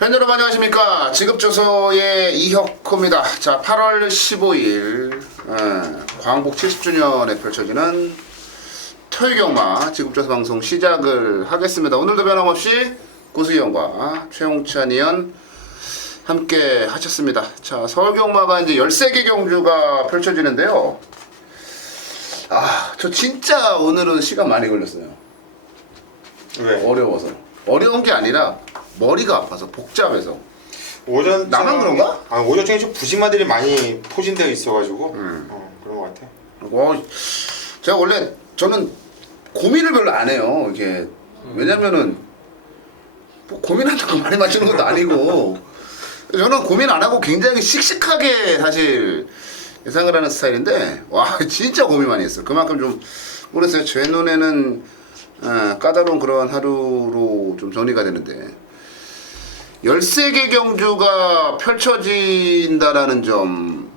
팬 여러분 안녕하십니까. 지급조서의 이혁호입니다. 자, 8월 15일 광복 70주년에 펼쳐지는 토요경마 지급조서 방송 시작을 하겠습니다. 오늘도 변함없이 고수희원과 최홍찬 의원 함께 하셨습니다. 자, 서울경마가 이제 13개 경주가 펼쳐지는데요. 저 진짜 오늘은 시간 많이 걸렸어요. 왜? 어려워서. 어려운 게 아니라 머리가 아파서 복잡해서. 오전 나만 그런가? 오전 중에 좀 부심마들이 많이 포진되어 있어가지고 그런 것 같아. 제가 원래 저는 고민을 별로 안 해요. 이게 왜냐면은 뭐 고민한다고 많이 마시는 것도 아니고 저는 고민 안 하고 굉장히 씩씩하게 사실 예상을 하는 스타일인데 와 진짜 고민 많이 했어요. 그만큼 좀 모르겠어요. 제 눈에는 까다로운 그런 하루로 좀 정리가 되는데 13개 경주가 펼쳐진다라는 점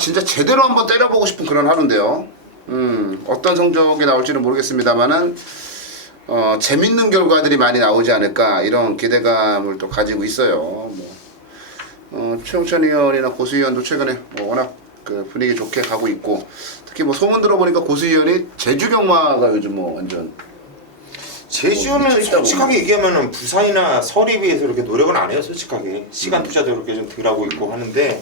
진짜 제대로 한번 때려보고 싶은 그런 하루인데요. 어떤 성적이 나올지는 모르겠습니다만은 재밌는 결과들이 많이 나오지 않을까 이런 기대감을 또 가지고 있어요. 최홍찬 의원이나 고수 의원도 최근에 워낙 그 분위기 좋게 가고 있고 특히 소문 들어보니까 고수 의원이 제주 경마가 요즘 완전 제주는 미쳐있다고. 솔직하게 얘기하면은 부산이나 서울에 비해서 이렇게 노력은 안 해요. 솔직하게 시간 투자도 이렇게 좀 덜 하고 있고 하는데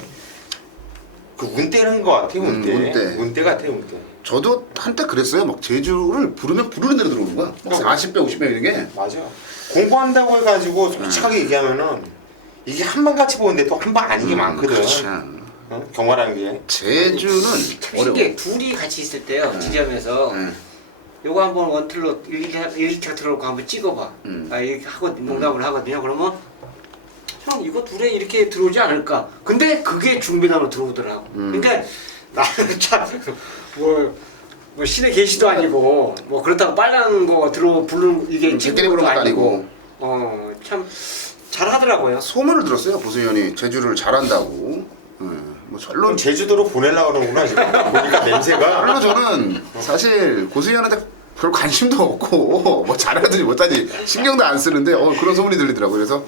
그 운대는 것 같아. 운대 같아. 운대. 저도 한때 그랬어요. 막 제주를 부르면 부르는 대로 들어오는 거야. 40배, 50배 이런 게. 맞아. 공부한다고 해가지고 솔직하게 얘기하면은 이게 한 번 같이 보는데 또 한 번 아닌 게 많거든. 그렇지. 경화라는 게. 제주는 어려워. 이게 둘이 같이 있을 때요 지점에서 요거 한번 원틀로 1차 들어오고 한번 찍어봐. 이렇게 하고 농담을 하거든요. 그러면 형 이거 둘에 이렇게 들어오지 않을까? 근데 그게 중비단으로 들어오더라고. 그러니까 나는 참뭐 신의 계시도 아니고 뭐 그렇다고 빨간 거 부르는 이게 제끼리 부르는 것도 아니고. 참 잘하더라고요. 소문을 들었어요. 고수 의원이 제주를 잘한다고. 물론 제주도로 보내려고 그러는구나 지금. 보니까 냄새가. 물론 저는 사실 고수 의원한테 별 관심도 없고 잘하든지 못하든지 신경도 안 쓰는데 그런 소문이 들리더라고요. 그래서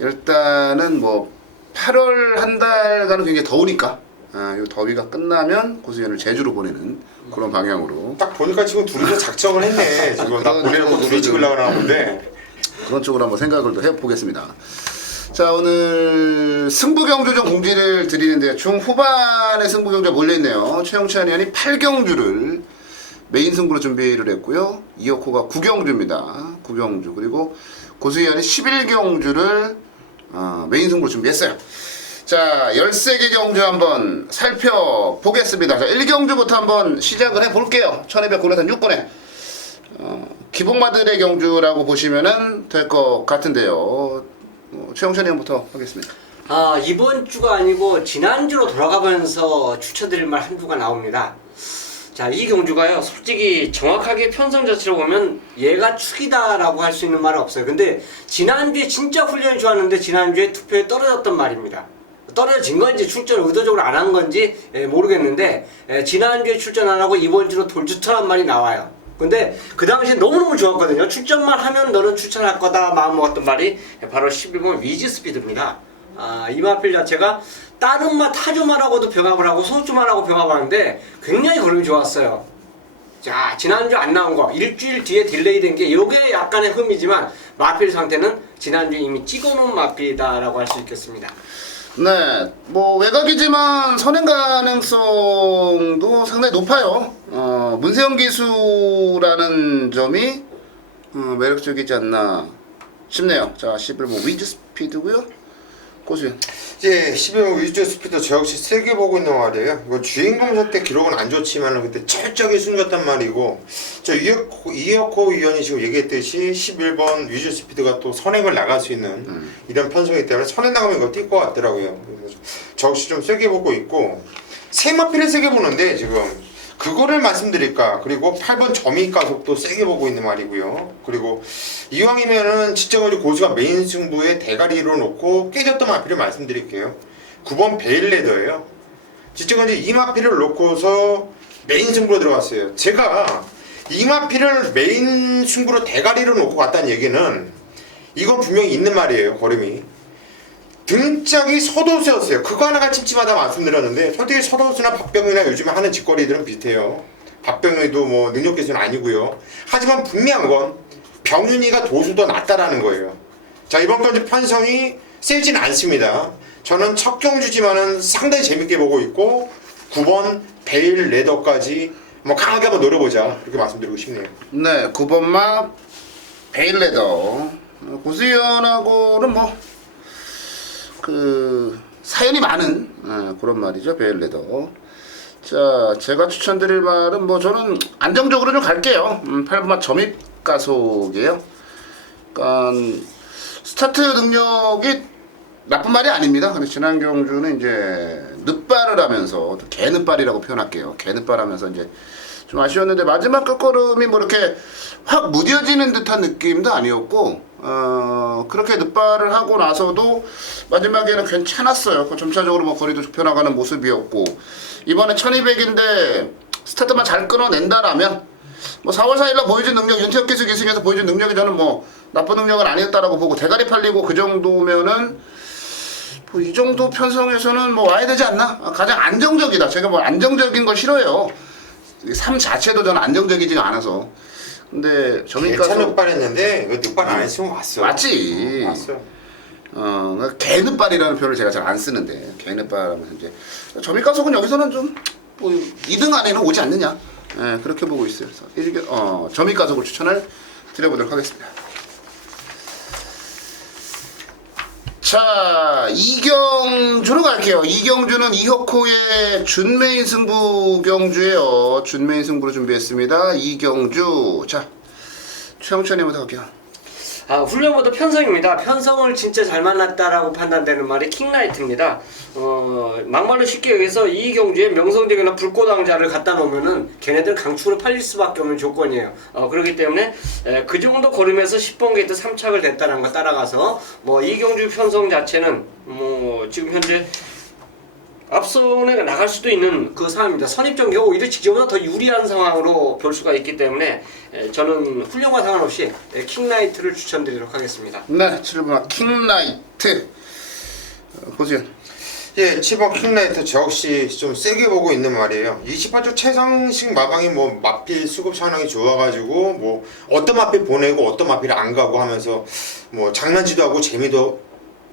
일단은 8월 한 달간은 굉장히 더우니까 요 더위가 끝나면 고수 의원을 제주로 보내는 그런 방향으로 딱 보니까 지금 둘이서 작정을 했네. 지금 나 보내려고 둘이 찍으려고 하는데. 그런 쪽으로 한번 생각을 또 해보겠습니다. 자, 오늘 승부경주전 공지를 드리는데요. 중후반에 승부경주가 몰려있네요. 최홍찬 의원이 8경주를 메인 승부로 준비를 했고요. 이혁호가 9경주입니다. 9경주. 그리고 고수 의원이 11경주를 메인 승부로 준비했어요. 자, 13개 경주 한번 살펴보겠습니다. 자, 1경주부터 한번 시작을 해볼게요. 1200 고려산 6군에 기복마들의 경주라고 보시면은 될 것 같은데요. 최홍찬 의원부터 하겠습니다. 이번 주가 아니고 지난주로 돌아가면서 추천드릴 말 한두가 나옵니다. 자, 이 경주가요, 솔직히 정확하게 편성 자체로 보면 얘가 축이다라고 할 수 있는 말은 없어요. 근데 지난주에 진짜 훈련이 좋았는데 지난주에 투표에 떨어졌던 말입니다. 떨어진 건지 출전을 의도적으로 안 한 건지 모르겠는데 지난주에 출전 안 하고 이번 주로 돌주터란 말이 나와요. 근데 그 당시에 너무너무 좋았거든요. 출전만 하면 너는 추천할 거다 마음먹었던 말이 바로 11번 위즈스피드입니다. 이 마필 자체가 다른 마 타조말하고도 병합을 하고 소주말하고 병합하는데 굉장히 걸음이 좋았어요. 자, 지난주 안 나온 거 일주일 뒤에 딜레이 된 게 요게 약간의 흠이지만 마필 상태는 지난주 이미 찍어놓은 마필이다라고 할 수 있겠습니다. 네, 외곽이지만 선행 가능성도 상당히 높아요. 문세영 기수라는 점이 매력적이지 않나 싶네요. 자, 11번 위즈 스피드고요. 고수연. 이제 11번 위즈 스피드 저 역시 세게 보고 있는 말이에요. 이거 주인공사 때 기록은 안 좋지만 그때 철저하게 숨겼단 말이고 저 이혁호 의원이 지금 얘기했듯이 11번 위즈 스피드가 또 선행을 나갈 수 있는 이런 편성이기 때문에 선행 나가면 이거 뛸 것 같더라고요. 그래서 저 역시 좀 세게 보고 있고 세마필을 세게 보는데 지금 그거를 말씀드릴까. 그리고 8번 점이 가속도 세게 보고 있는 말이고요. 그리고 이왕이면은 진짜 고수가 메인 승부에 대가리로 놓고 깨졌던 마필을 말씀드릴게요. 9번 베일레더예요. 진짜 이 마필을 놓고서 메인 승부로 들어갔어요. 제가 이 마필을 메인 승부로 대가리로 놓고 갔다는 얘기는 이건 분명히 있는 말이에요. 걸음이. 등짝이 서도수였어요. 그거 하나가 찝찝하다 말씀드렸는데 솔직히 서도수나 박병희나 요즘에 하는 짓거리들은 비슷해요. 박병희도 뭐 능력 기수는 아니고요. 하지만 분명한 건 병윤이가 도수도 낮다라는 거예요. 자, 이번 경주 편성이 세진 않습니다. 저는 첫 경주지만은 상당히 재밌게 보고 있고 9번 베일 레더까지 뭐 강하게 한번 노려보자 그렇게 말씀드리고 싶네요. 네, 9번마 베일레더. 고수연하고는 뭐 그 사연이 많은 그런 말이죠, 베일레더. 자, 제가 추천드릴 말은 뭐 저는 안정적으로 좀 갈게요. 8번마 점입 가속이에요. 그러니까 스타트 능력이 나쁜 말이 아닙니다. 근데 지난 경주는 이제 늦발을 하면서 개늦발이라고 표현할게요. 개늦발 하면서 이제 좀 아쉬웠는데 마지막 끝걸음이 뭐 이렇게 확 무뎌지는 듯한 느낌도 아니었고 그렇게 늦발을 하고 나서도 마지막에는 괜찮았어요. 점차적으로 뭐 거리도 좁혀나가는 모습이었고 이번에 1200인데 스타트만 잘 끊어낸다라면 뭐 4월 4일날 보여준 능력 윤태혁 기수 기승에서 보여준 능력이 저는 뭐 나쁜 능력은 아니었다라고 보고 대가리 팔리고 그 정도면은 뭐 이 정도 편성에서는 뭐 와야 되지 않나? 가장 안정적이다. 제가 뭐 안정적인 걸 싫어해요. 삶 자체도 저는 안정적이지가 않아서. 근데 점입가속 개차 늑발 했는데 왜 늑발 안 했으면 왔어. 맞지. 왔어. 개늦발이라는 표현을 제가 잘 안 쓰는데 개늦발 하면서 이제 점입가속은 여기서는 좀 뭐 2등 안에는 오지 않느냐. 예, 그렇게 보고 있어요. 그래서 점입가속을 추천을 드려보도록 하겠습니다. 자, 이경주로 갈게요. 이경주는 이혁호의 준메인 승부 경주예요. 준메인 승부로 준비했습니다. 이경주. 자, 최영찬님부터 갈게요. 훈련보다 편성입니다. 편성을 진짜 잘 만났다라고 판단되는 말이 킹라이트입니다. 막말로 쉽게 얘기해서 이 경주에 명성대교나 불꽃왕자를 갖다 놓으면은 걔네들 강축으로 팔릴 수밖에 없는 조건이에요. 그렇기 때문에 그 정도 걸으면서 10번 게이트 3착을 됐다는 거 따라가서 뭐 이 경주 편성 자체는 뭐 지금 현재 앞선에 나갈 수도 있는 그 상황입니다. 선입전개가 오히려 직전보다 더 유리한 상황으로 볼 수가 있기 때문에 저는 훈련과 상관없이 킹라이트를 추천드리도록 하겠습니다. 네, 7번 킹라이트. 고수연. 예, 7번 킹라이트 저 역시 좀 세게 보고 있는 말이에요. 28조 최상식 마방이 뭐 마필 수급 상황이 좋아가지고 뭐 어떤 마필 보내고 어떤 마필 안 가고 하면서 뭐 장난치도 하고 재미도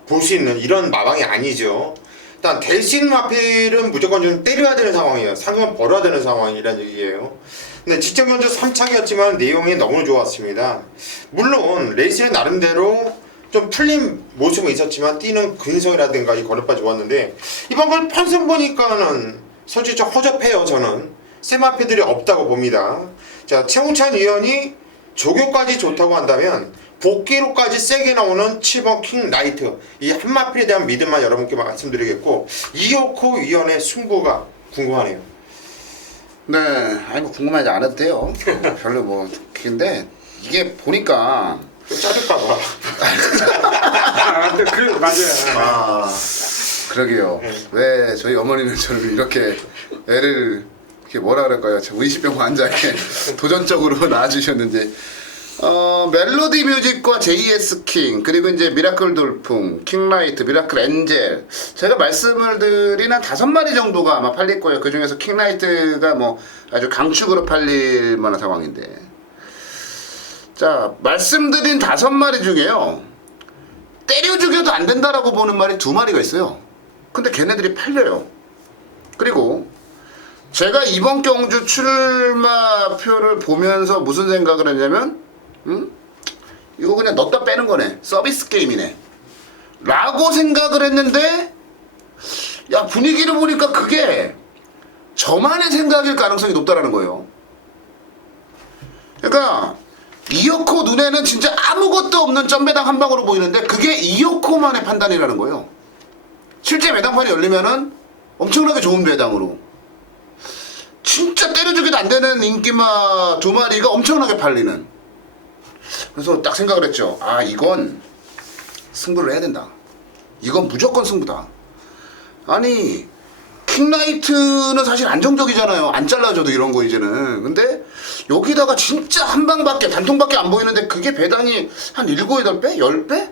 볼 수 있는 이런 마방이 아니죠. 일단 될 수 있는 마필은 무조건 좀 때려야 되는 상황이에요. 상금을 벌어야 되는 상황이란 얘기예요. 근데 직전 견적 3착이었지만 내용이 너무 좋았습니다. 물론 레이스는 나름대로 좀 풀린 모습은 있었지만 뛰는 근성이라든가 이 거리빨 좋았는데 이번 걸 편성 보니까는 솔직히 좀 허접해요. 저는 새 마필들이 없다고 봅니다. 자, 최홍찬 위원이 조교까지 좋다고 한다면 복귀로까지 세게 나오는 7번 킹라이트 이 한 마필에 대한 믿음만 여러분께 말씀드리겠고 이혁호 위원의 승부가 궁금하네요. 네, 아니 뭐 궁금하지 않아도 돼요. 별로 뭐 근데 이게 보니까 짜릴까봐. 맞아요. 그러게요. 왜 저희 어머니는 저를 이렇게 애를 이렇게 뭐라 그럴까요? 의식병 환자에 도전적으로 낳아주셨는지. 멜로디 뮤직과 JS 킹 그리고 이제 미라클 돌풍, 킹라이트, 미라클 엔젤 제가 말씀을 드린 한 5마리 정도가 아마 팔릴 거예요. 그 중에서 킹라이트가 뭐 아주 강축으로 팔릴 만한 상황인데 자 말씀드린 5마리 중에요 때려 죽여도 안 된다라고 보는 말이 2마리가 있어요. 근데 걔네들이 팔려요. 그리고 제가 이번 경주 출마표를 보면서 무슨 생각을 했냐면 이거 그냥 넣었다 빼는 거네. 서비스 게임이네. 라고 생각을 했는데 야 분위기를 보니까 그게 저만의 생각일 가능성이 높다라는 거예요. 그러니까 이혁호 눈에는 진짜 아무것도 없는 점배당 한 방으로 보이는데 그게 이혁호만의 판단이라는 거예요. 실제 매당판이 열리면은 엄청나게 좋은 매당으로 진짜 때려주기도 안 되는 인기마 2마리가 엄청나게 팔리는. 그래서 딱 생각을 했죠. 아 이건 승부를 해야 된다. 이건 무조건 승부다. 아니 킹라이트는 사실 안정적이잖아요. 안 잘라줘도 이런 거 이제는. 근데 여기다가 진짜 한 방밖에 단통밖에 안 보이는데 그게 배당이 한 7, 8배? 10배?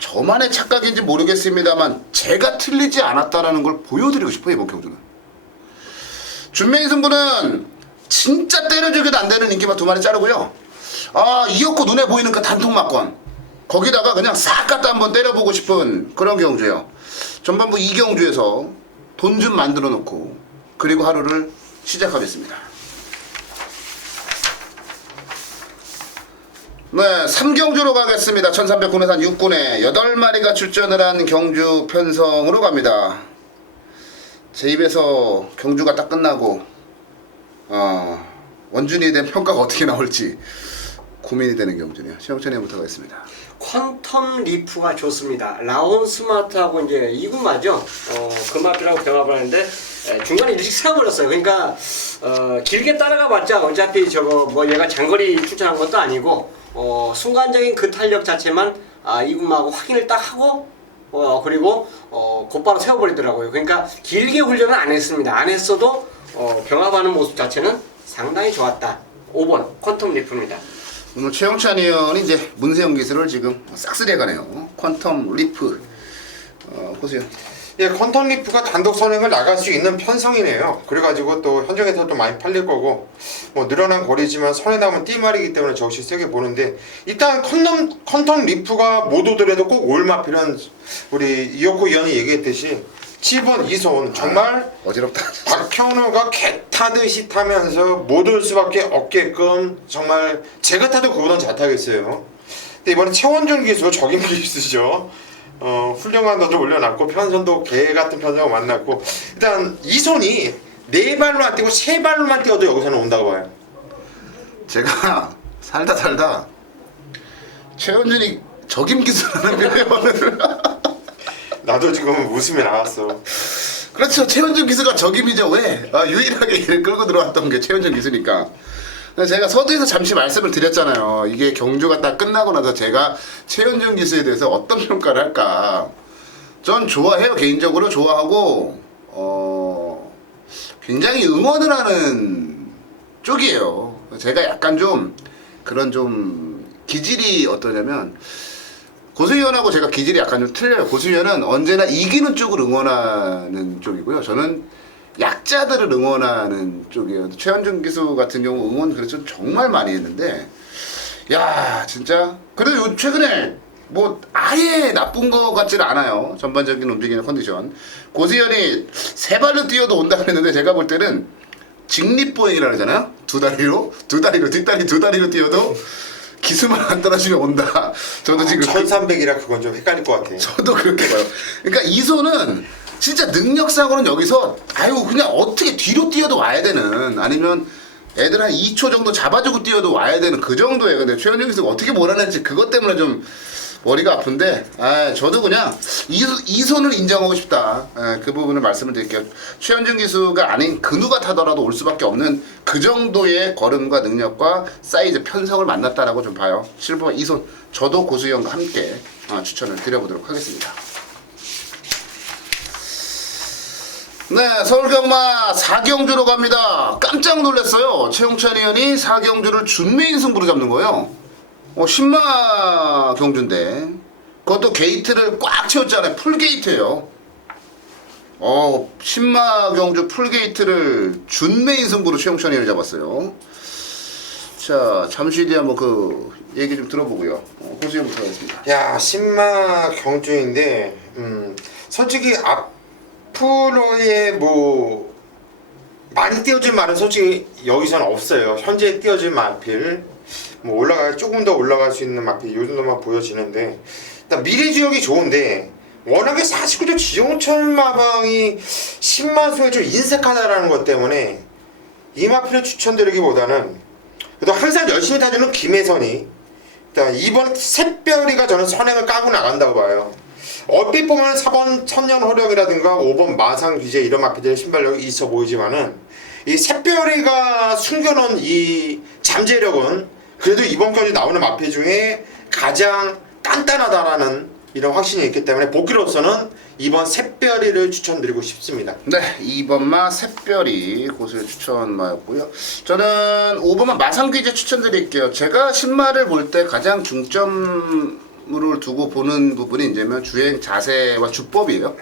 저만의 착각인지 모르겠습니다만 제가 틀리지 않았다라는 걸 보여드리고 싶어요, 이번 경주는. 준맹이 승부는 진짜 때려주기도 안 되는 인기만 2마리 자르고요. 이었고 눈에 보이는 그 단통 막권 거기다가 그냥 싹 갖다 한번 때려보고 싶은 그런 경주예요. 전반부 이 경주에서 돈 좀 만들어 놓고 그리고 하루를 시작하겠습니다. 네, 3경주로 가겠습니다. 1300군에산 6군에 8마리가 출전을 한 경주 편성으로 갑니다. 제 입에서 경주가 딱 끝나고 원준이에 대한 평가가 어떻게 나올지 고민이 되는 경주네요. 최영찬이부터 가겠습니다. 퀀텀 리프가 좋습니다. 라온 스마트하고 이제 2군 맞죠? 금마피라고 병합을 하는데 중간에 일찍 세워버렸어요. 그러니까 길게 따라가 봤자 어차피 저거 뭐 얘가 장거리 출전한 것도 아니고 순간적인 그 탄력 자체만 2군마하고 확인을 딱 하고 그리고 곧바로 세워버리더라고요. 그러니까 길게 훈련은 안 했습니다. 안 했어도 병합하는 모습 자체는 상당히 좋았다. 5번 퀀텀 리프입니다. 오늘 최영찬 의원이 이제 문세영 기술을 지금 싹쓸이해가네요. 퀀텀 리프. 보세요. 예, 퀀텀 리프가 단독 선행을 나갈 수 있는 편성이네요. 그래가지고 또 현장에서도 많이 팔릴 거고 뭐 늘어난 거리지만 선에 남은 띠말이기 때문에 저것이 세게 보는데 일단 퀀텀 리프가 못 오더라도 꼭 올 마필은 우리 이혁호 의원이 얘기했듯이 7번 이손 정말 어지럽다. 박현우가 개 타듯이 타면서 못 올 수밖에 없게끔 정말 제가 타도 그보단 잘 타겠어요. 근데 이번에 최원준 기수 적임 기수죠. 훌륭한 너도 올려놨고 편선도 개 같은 편성을 만났고 일단 이손이 4발로 안 뛰고 3발로만 뛰어도 여기서는 온다고 봐요. 제가 살다 최원준이 적임 기술하는 표현을 나도 지금 웃음이 나왔어. 그렇죠. 최원준 기수가 적임이죠. 왜? 유일하게 얘를 끌고 들어왔던 게 최원준 기수니까. 제가 서두에서 잠시 말씀을 드렸잖아요. 이게 경주가 딱 끝나고 나서 제가 최원준 기수에 대해서 어떤 평가를 할까. 전 좋아해요. 개인적으로 좋아하고 굉장히 응원을 하는 쪽이에요. 제가 약간 좀 그런 좀 기질이 어떠냐면 고수위원하고 제가 기질이 약간 좀 틀려요. 고수위원은 언제나 이기는 쪽을 응원하는 쪽이고요. 저는 약자들을 응원하는 쪽이에요. 최원준 기수 같은 경우 응원 그래서 정말 많이 했는데 야 진짜 그래도 최근에 뭐 아예 나쁜 거 같지는 않아요. 전반적인 움직이는 컨디션. 고수위원이 3발로 뛰어도 온다 그랬는데 제가 볼 때는 직립보행이라 그러잖아요. 두 다리로 뒷다리 두 다리로 뛰어도 기수만 안 떨어지면 온다. 저도 지금 1300이라 그건 좀 헷갈릴 것 같아요. 저도 그렇게 봐요. 그러니까 이손은 진짜 능력상으로는 여기서 그냥 어떻게 뒤로 뛰어도 와야 되는 아니면 애들 한 2초 정도 잡아주고 뛰어도 와야 되는 그 정도예요. 근데 최현준 기수가 어떻게 몰아낼지 그것 때문에 좀 머리가 아픈데 저도 그냥 이손을 인정하고 싶다. 그 부분을 말씀을 드릴게요. 최현준 기수가 아닌 그 누가 타더라도 올 수밖에 없는 그 정도의 걸음과 능력과 사이즈 편성을 만났다라고 좀 봐요. 7번 이손 저도 고수형과 함께 추천을 드려보도록 하겠습니다. 네, 서울경마 4경주로 갑니다. 깜짝 놀랐어요. 최용찬 의원이 4경주를 준메인 승부로 잡는 거예요. 신마 경주인데 그것도 게이트를 꽉 채웠잖아요. 풀게이트예요. 신마 경주 풀게이트를 준메인 승부로 최용찬 의원이 잡았어요. 자, 잠시 뒤에 한번 그 얘기 좀 들어보고요. 고수형부터 하겠습니다. 야, 신마 경주인데 솔직히 앞으로의 뭐 많이 띄워질 말은 솔직히 여기서는 없어요. 현재 띄워질 마필 뭐 조금 더 올라갈 수 있는 마필 요 정도만 보여지는데 일단 미래 지역이 좋은데 워낙에 49조 지종철 마방이 10만수에 좀 인색하다라는 것 때문에 이 마필을 추천드리기보다는 그래도 항상 열심히 타주는 김혜선이 일단 이번 샛별이가 저는 선행을 까고 나간다고 봐요. 얼핏 보면 4번 천년호령이라든가 5번 마상귀재 이런 마필들의 신발력이 있어 보이지만은 이 샛별이가 숨겨놓은 이 잠재력은 그래도 이번 경기 나오는 마필 중에 가장 단단하다라는 이런 확신이 있기 때문에 보기로서는 이번 샛별이를 추천드리고 싶습니다. 네, 2번마 샛별이 고수의 추천마였고요. 저는 5번마 마상귀재 추천드릴게요. 제가 신마를 볼 때 가장 중점을 두고 보는 부분이 이제면 주행 자세와 주법이에요.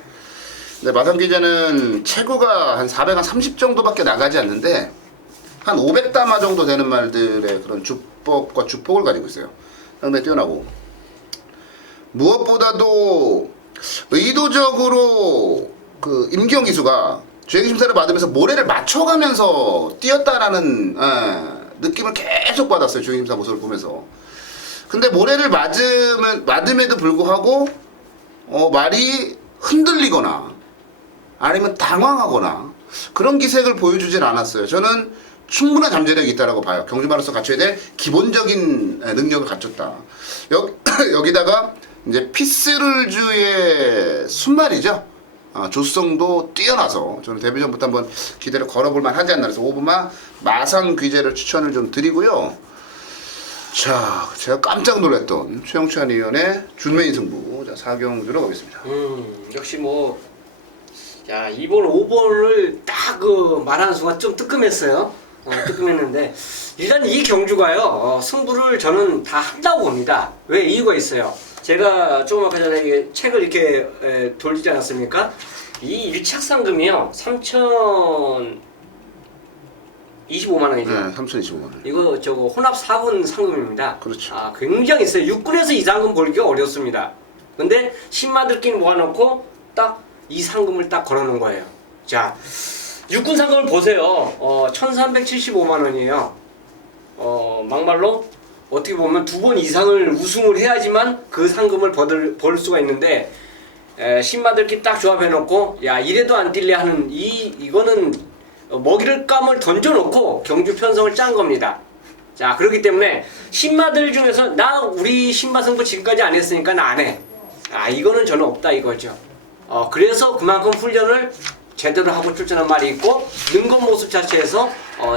근데 마상귀재는 체구가 한 430 정도밖에 나가지 않는데 한 500다마 정도 되는 말들의 그런 주법과 주폭을 가지고 있어요. 상당히 뛰어나고 무엇보다도 의도적으로 그 임기영 기수가 주행심사를 받으면서 모래를 맞춰가면서 뛰었다라는 느낌을 계속 받았어요. 주행심사 모습을 보면서. 근데 모래를 맞음에도 불구하고 말이 흔들리거나 아니면 당황하거나 그런 기색을 보여주진 않았어요. 저는 충분한 잠재력이 있다라고 봐요. 경주마로서 갖춰야 될 기본적인 능력을 갖췄다. 여기다가 이제 피스룰주의 순말이죠. 조성도 뛰어나서 저는 데뷔전부터 한번 기대를 걸어볼만 하지 않나. 그래서 5번마 마상귀재를 추천을 좀 드리고요. 자, 제가 깜짝 놀랐던 최영찬 의원의 준메인 승부. 자, 4경주로 가겠습니다. 역시 뭐, 야, 2번, 5번을 딱 말하는 순간 좀 뜨끔했어요. 뜨끔했는데, 일단 이 경주가요, 승부를 저는 다 한다고 봅니다. 왜? 이유가 있어요. 제가 조금 아까 전에 책을 이렇게 돌리지 않았습니까? 이 일착상금이요, 3,025만 원이죠. 네, 3,025만 원. 이거 저거 혼합 4군 상금입니다. 그렇죠. 굉장히 있어요. 6군에서 이 상금 벌기가 어렵습니다. 근데 신마들끼리 모아놓고 딱 이 상금을 딱 걸어놓은 거예요. 자, 6군 상금을 보세요. 1,375만 원이에요. 막말로 어떻게 보면 2번 이상을 우승을 해야지만 그 상금을 벌 수가 있는데 신마들끼리 딱 조합해놓고 야 이래도 안 뛸래 하는 이거는 먹이를 감을 던져놓고 경주 편성을 짠 겁니다. 자, 그렇기 때문에 신마들 중에서 우리 신마 승부 지금까지 안 했으니까 나 안 해. 이거는 저는 없다 이거죠. 그래서 그만큼 훈련을 제대로 하고 출전한 말이 있고 능검 모습 자체에서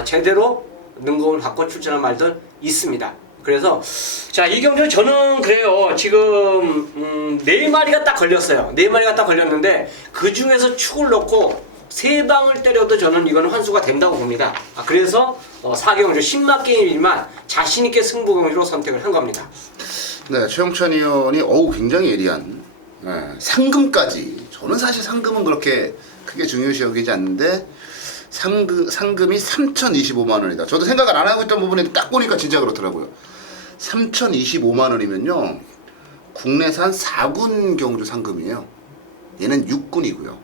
제대로 능검을 받고 출전한 말들 있습니다. 그래서 자, 이 경주는 저는 그래요. 지금 4마리가 딱 걸렸어요. 4마리가 딱 걸렸는데 그 중에서 축을 넣고 3방을 때려도 저는 이거는 환수가 된다고 봅니다. 그래서 4경주 신마 게임이지만 자신있게 승부 경주로 선택을 한 겁니다. 네, 최영찬 의원이 굉장히 예리한 상금까지. 저는 사실 상금은 그렇게 크게 중요시 여기지 않는데 상금이 3,025만 원이다. 저도 생각을 안 하고 있던 부분인데 딱 보니까 진짜 그렇더라고요. 3,025만 원이면요 국내산 4군 경주 상금이에요. 얘는 6군이고요.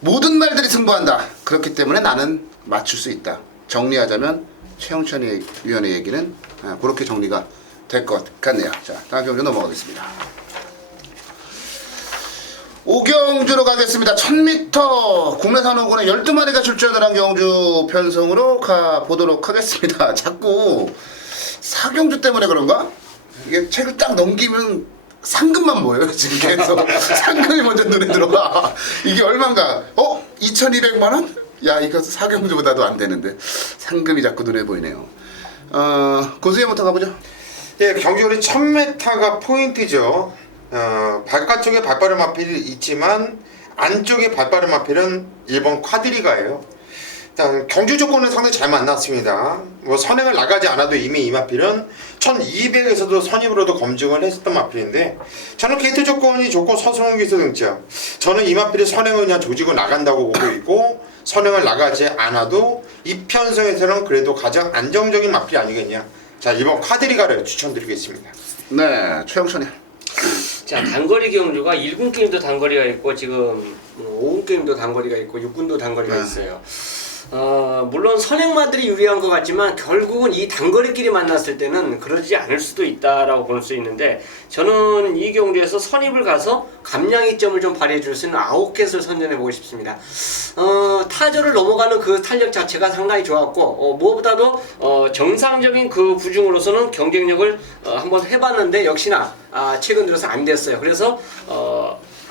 모든 말들이 승부한다. 그렇기 때문에 나는 맞출 수 있다. 정리하자면 최영찬 위원의 얘기는 그렇게 정리가 될 것 같네요. 자, 다음 경주 넘어가겠습니다. 5경주로 가겠습니다. 1000m 국내산 5군에 12마리가 출전을 한 경주 편성으로 가보도록 하겠습니다. 자꾸 4경주 때문에 그런가? 이게 책을 딱 넘기면 상금만 보여요. 지금 계속 상금이 먼저 눈에 들어와. 이게 얼마인가? 2,200만 원? 야, 이거 4경주보다도 안 되는데 상금이 자꾸 눈에 보이네요. 고수희부터 가보죠. 예, 경주거리 1000m가 포인트죠. 바깥쪽에 발빠른 마필이 있지만 안쪽에 발빠른 마필은 1번 콰드리가예요. 일단 경주 조건은 상당히 잘 만났습니다. 뭐 선행을 나가지 않아도 이미 이 마필은 1200에서도 선입으로도 검증을 했었던 마필인데 저는 게이트 조건이 좋고 서승훈 기수 등장. 저는 이 마필이 선행을 그냥 조지고 나간다고 보고 있고 선행을 나가지 않아도 이 편성에서는 그래도 가장 안정적인 마필이 아니겠냐. 자, 1번 콰드리가를 추천드리겠습니다. 네, 최영찬이. 자, 단거리 경주가 1군 게임도 단거리가 있고 지금 5군 게임도 단거리가 있고 6군도 단거리가 있어요. 물론 선행마들이 유리한 것 같지만 결국은 이 단거리끼리 만났을 때는 그러지 않을 수도 있다라고 볼 수 있는데 저는 이 경주에서 선입을 가서 감량이점을 좀 발휘해 줄 수 있는 아웃캣을 선전해 보고 싶습니다. 타저를 넘어가는 그 탄력 자체가 상당히 좋았고 무엇보다도 정상적인 그 부중으로서는 경쟁력을 한번 해봤는데 역시나 최근 들어서 안 됐어요. 그래서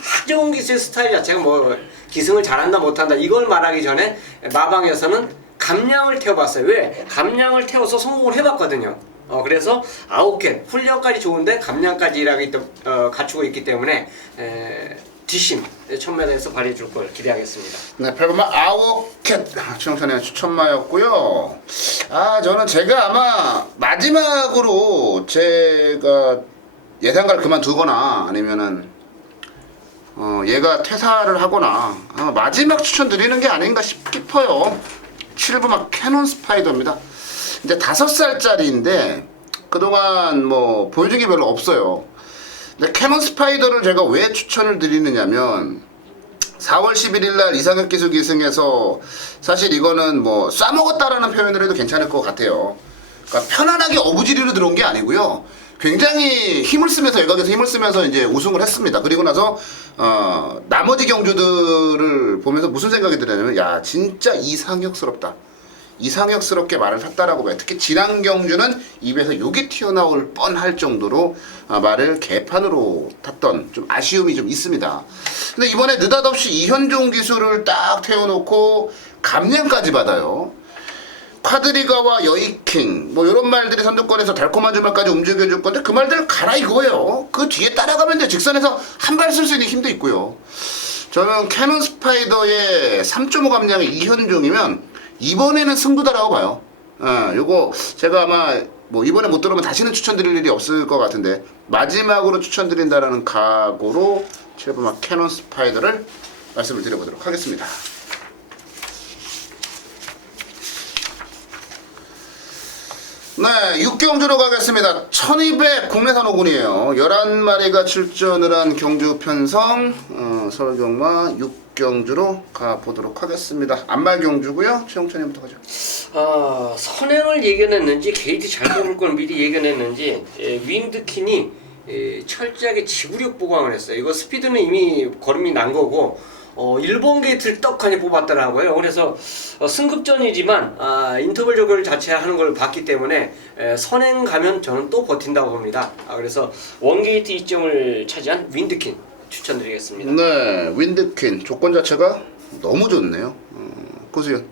하정우 기수의 스타일 자체가 뭐 기승을 잘한다 못한다 이걸 말하기 전에 마방에서는 감량을 태워봤어요. 왜? 감량을 태워서 성공을 해봤거든요. 그래서 9개 훈련까지 좋은데 감량까지 갖추고 있기 때문에 뒷심 1000m에서 발휘해줄 걸 기대하겠습니다. 네, 8번마 아워캣 추영찬의 추천마였고요. 저는 제가 아마 마지막으로 제가 예상가를 그만두거나 아니면은 얘가 퇴사를 하거나 아마 마지막 추천드리는 게 아닌가 싶어요. 7번마 캐논 스파이더입니다. 이제 5살짜리인데 그동안 뭐 보여준 게 별로 없어요. 근데 캐논 스파이더를 제가 왜 추천을 드리느냐면 4월 11일 날 이상혁 기수 기승에서 사실 이거는 뭐 쏴먹었다라는 표현을 해도 괜찮을 것 같아요. 그러니까 편안하게 어부지리로 들어온 게 아니고요. 굉장히 힘을 쓰면서 외곽에서 힘을 쓰면서 이제 우승을 했습니다. 그리고 나서 나머지 경주들을 보면서 무슨 생각이 드냐면 야 진짜 이상혁스럽다. 이상혁스럽게 말을 탔다라고 봐요. 특히 지난 경주는 입에서 욕이 튀어나올 뻔할 정도로 말을 개판으로 탔던 좀 아쉬움이 좀 있습니다. 근데 이번에 느닷없이 이현종 기수를 딱 태워놓고 감량까지 받아요. 쿼드리가와 여이킹 뭐 이런 말들이 선두권에서 달콤한 주말까지 움직여줄 건데 그 말들 가라 이거예요. 그 뒤에 따라가면 이제 직선에서 한 발 쓸 수 있는 힘도 있고요. 저는 캐논 스파이더의 3.5 감량의 이현종이면 이번에는 승부다라고 봐요. 요거 제가 아마 뭐 이번에 못 들어오면 다시는 추천드릴 일이 없을 것 같은데 마지막으로 추천드린다라는 각오로 7번마 캐논 스파이더를 말씀을 드려보도록 하겠습니다. 네, 6경주로 가겠습니다. 1200 국내산 오군이에요. 11마리가 출전을 한 경주 편성 서울경마 6경주로 가보도록 하겠습니다. 안말 경주고요. 최영찬님부터 가죠. 선행을 예견했는지 게이트 잘 뽑을 걸 미리 예견했는지 윈드킨이 철저하게 지구력 보강을 했어요. 이거 스피드는 이미 걸음이 난 거고 일본 게이트를 떡하니 뽑았더라고요. 그래서 승급전이지만 인터벌 조결 자체 하는 걸 봤기 때문에 선행 가면 저는 또 버틴다고 봅니다. 그래서 원게이트 2점을 차지한 윈드킨 추천드리겠습니다. 네, 윈드퀸 조건 자체가 너무 좋네요. 고수현.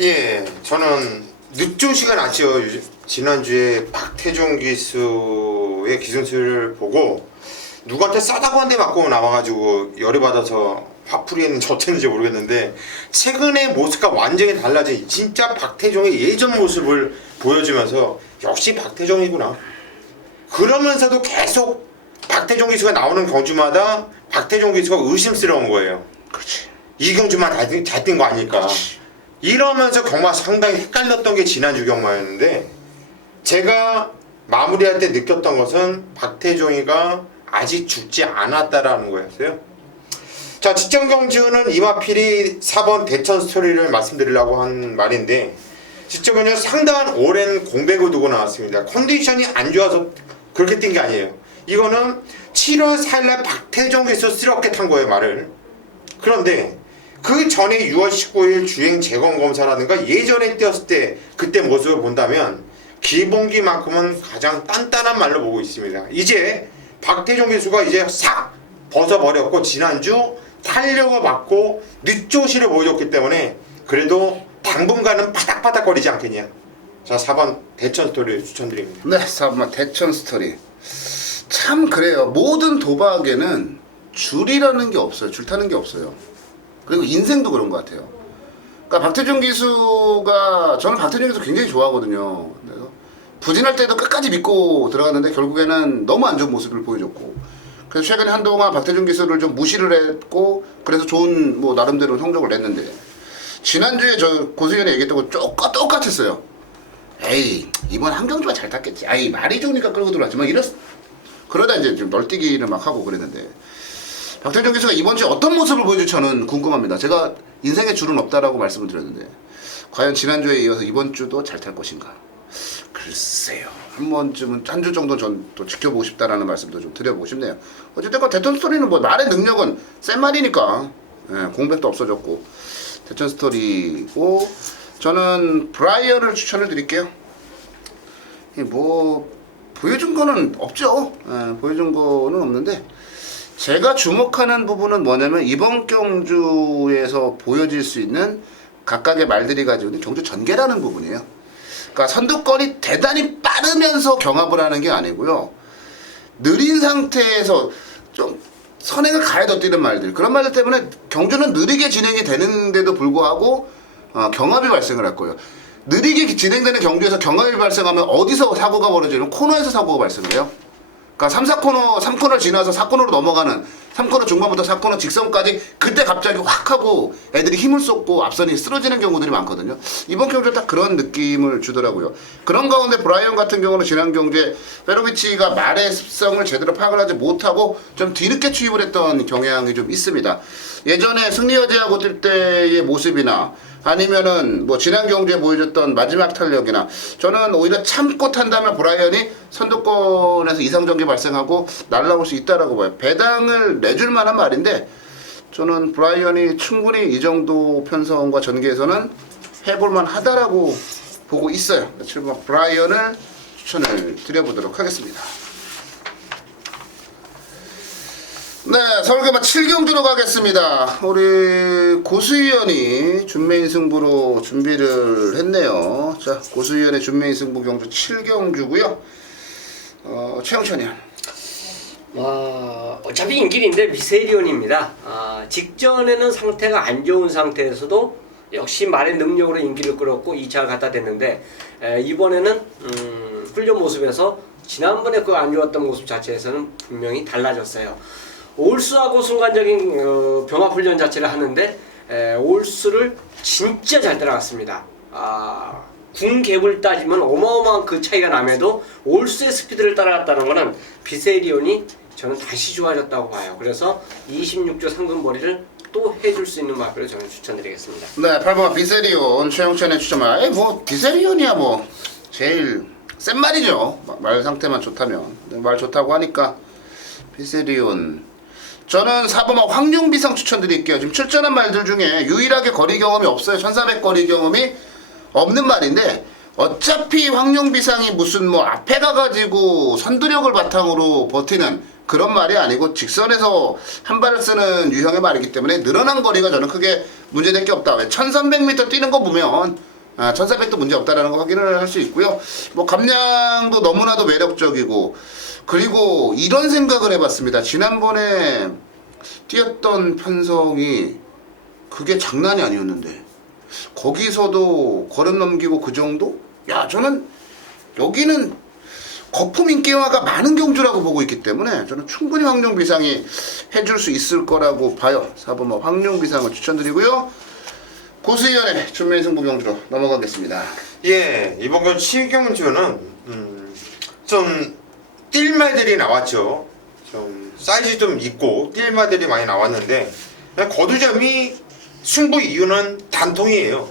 예, 저는 늦조시가 났죠. 지난주에 박태종 기수의 기선수를 보고 누구한테 싸다고 한 대 맞고 나와가지고 열이 받아서 화풀이 했는지 어땠는지 모르겠는데 최근의 모습과 완전히 달라진 진짜 박태종의 예전 모습을 보여주면서 역시 박태종이구나. 그러면서도 계속 박태종 기수가 나오는 경주마다 박태종 기수가 의심스러운 거예요. 그렇지. 이 경주만 잘 뛴 거 아닐까. 그렇지. 이러면서 경마 상당히 헷갈렸던 게 지난주 경마였는데 제가 마무리할 때 느꼈던 것은 박태종이가 아직 죽지 않았다라는 거였어요. 자, 직전 경주는 이마필이 4번 대천 스토리를 말씀드리려고 한 말인데 직전 경주는 상당한 오랜 공백을 두고 나왔습니다. 컨디션이 안 좋아서 그렇게 뛴 게 아니에요. 이거는 7월 4일날 박태종 기수스럽게 탄 거예요, 말을. 그런데 그 전에 6월 19일 주행 재검 검사라든가 예전에 뛰었을 때 그때 모습을 본다면 기본기만큼은 가장 단단한 말로 보고 있습니다. 이제 박태종 기수가 이제 싹 벗어버렸고 지난주 탄력을 받고 늦조시를 보여줬기 때문에 그래도 당분간은 파닥파닥거리지 않겠냐. 자, 4번 대천 스토리 추천드립니다. 네, 4번마 대천 스토리. 참 그래요. 모든 도박에는 줄이라는 게 없어요. 줄 타는 게 없어요. 그리고 인생도 그런 것 같아요. 그러니까 박태종 기수가 저는 박태종 기수 굉장히 좋아하거든요. 그래서 부진할 때도 끝까지 믿고 들어갔는데 결국에는 너무 안 좋은 모습을 보여줬고 그래서 최근에 한동안 박태종 기수를 좀 무시를 했고 그래서 좋은 뭐 나름대로 성적을 냈는데 지난주에 저 고수현이 얘기했던 거 똑같았어요. 에이 이번 한 경주만 잘 탔겠지. 아이 말이 좋으니까 끌고 들어왔지만 그러다 이제 좀 널뛰기를 막 하고 그랬는데 박태종 기수가 이번 주에 어떤 모습을 보여줄지 저는 궁금합니다. 제가 인생에 줄은 없다라고 말씀을 드렸는데 과연 지난주에 이어서 이번 주도 잘 탈 것인가? 글쎄요. 한 번쯤은 한 주 정도 전 또 지켜보고 싶다라는 말씀도 좀 드려보고 싶네요. 어쨌든 대천 스토리는 뭐 말의 능력은 센 말이니까 공백도 없어졌고 대천 스토리고 저는 브라이어를 추천을 드릴게요. 뭐 보여준 거는 없죠. 보여준 거는 없는데 제가 주목하는 부분은 뭐냐면 이번 경주에서 보여질 수 있는 각각의 말들이 가지고 있는 경주 전개라는 부분이에요. 그러니까 선두권이 대단히 빠르면서 경합을 하는 게 아니고요. 느린 상태에서 좀 선행을 가해도 뛰는 말들, 그런 말들 때문에 경주는 느리게 진행이 되는데도 불구하고 경합이 발생을 할 거예요. 느리게 진행되는 경주에서 경합이 발생하면 어디서 사고가 벌어지냐면 코너에서 사고가 발생을 해요. 그러니까 3코너를 지나서 4코너로 넘어가는 3코너 중반부터 4코너 직선까지 그때 갑자기 확 하고 애들이 힘을 쏟고 앞선이 쓰러지는 경우들이 많거든요. 이번 경주는 딱 그런 느낌을 주더라고요. 그런 가운데 브라이언 같은 경우는 지난 경주에 페로비치가 말의 습성을 제대로 파악을 하지 못하고 좀 뒤늦게 투입을 했던 경향이 좀 있습니다. 예전에 승리여제하고 뛸 때의 모습이나 아니면은 뭐 지난 경주에 보여줬던 마지막 탄력이나 저는 오히려 참고 탄다면 브라이언이 선두권에서 이상전개 발생하고 날아올 수 있다라고 봐요. 배당을 내줄 만한 말인데 저는 브라이언이 충분히 이 정도 편성과 전개에서는 해볼만 하다라고 보고 있어요. 7번 브라이언을 추천을 드려보도록 하겠습니다. 네, 서울개마 7경주로 가겠습니다. 우리 고수위원이 준메인 승부로 준비를 했네요. 자, 고수위원의 준메인 승부 경주 7경주고요. 최영천이요. 어차피 인길인데 미세리온입니다. 직전에는 상태가 안 좋은 상태에서도 역시 말의 능력으로 인기를 끌었고 2차를 갖다 댔는데 이번에는 훈련 모습에서 지난번에 그 안 좋았던 모습 자체에서는 분명히 달라졌어요. 올수하고 순간적인 병합훈련 자체를 하는데 올수를 진짜 잘 따라갔습니다. 군 갭을 따지면 어마어마한 그 차이가 남에도 올수의 스피드를 따라갔다는 것은 비세리온이 저는 다시 좋아졌다고 봐요. 그래서 26조 상금거리를 또 해줄 수 있는 마표를 저는 추천드리겠습니다. 네, 8번 비세리온 최영천의 추천말. 뭐 비세리온이야 뭐 제일 센 말이죠. 말 상태만 좋다면. 말 좋다고 하니까 비세리온. 저는 4번 황룡비상 추천드릴게요. 지금 출전한 말들 중에 유일하게 거리 경험이 없어요. 1400 거리 경험이 없는 말인데 어차피 황룡비상이 무슨 뭐 앞에 가가지고 선두력을 바탕으로 버티는 그런 말이 아니고 직선에서 한 발을 쓰는 유형의 말이기 때문에 늘어난 거리가 저는 크게 문제될 게 없다. 왜 1300m 뛰는 거 보면 1400도 문제 없다라는 거 확인을 할 수 있고요. 뭐 감량도 너무나도 매력적이고 그리고 이런 생각을 해봤습니다. 지난번에 뛰었던 편성이 그게 장난이 아니었는데 거기서도 걸음 넘기고 그 정도? 야, 저는 여기는 거품 인기화가 많은 경주라고 보고 있기 때문에 저는 충분히 황룡비상이 해줄 수 있을 거라고 봐요. 4번 황룡비상을 추천드리고요. 고수위원의 준메인 승부 경주로 넘어가겠습니다. 예, 이번 건 7경주는 좀 뛸말들이 나왔죠. 좀 사이즈 좀 있고 뛸말들이 많이 나왔는데 그냥 거두점이 승부 이유는 단통이에요.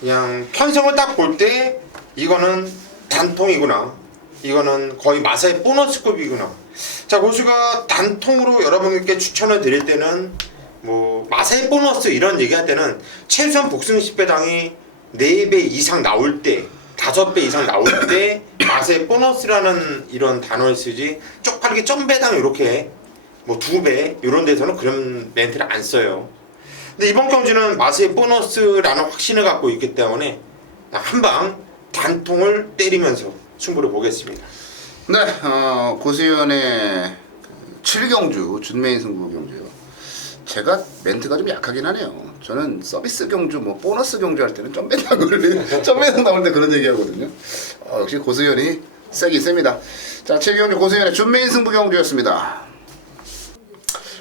그냥 편성을 딱 볼 때 이거는 단통이구나, 이거는 거의 마사의 보너스급이구나. 자, 고수가 단통으로 여러분께 추천을 드릴 때는 뭐 마사의 보너스 이런 얘기할 때는 최소한 복승 10배당이 4배 이상 나올 때, 5배 이상 나올 때 마사의 보너스라는 이런 단어를 쓰지, 쪽팔리게 점배당 이렇게 뭐 2배 이런 데서는 그런 멘트를 안 써요. 근데 이번 경주는 마사의 보너스라는 확신을 갖고 있기 때문에 한방 단통을 때리면서 승부를 보겠습니다. 네, 고수위원의 7경주 준메인 승부 경주요. 제가 멘트가 좀 약하긴 하네요. 저는 서비스 경주, 뭐 보너스 경주 할 때는 점배당 나올 때 그런 얘기 하거든요. 역시 고수위원이 세긴 셉니다. 자, 7경주 고수위원의 준메인 승부 경주였습니다.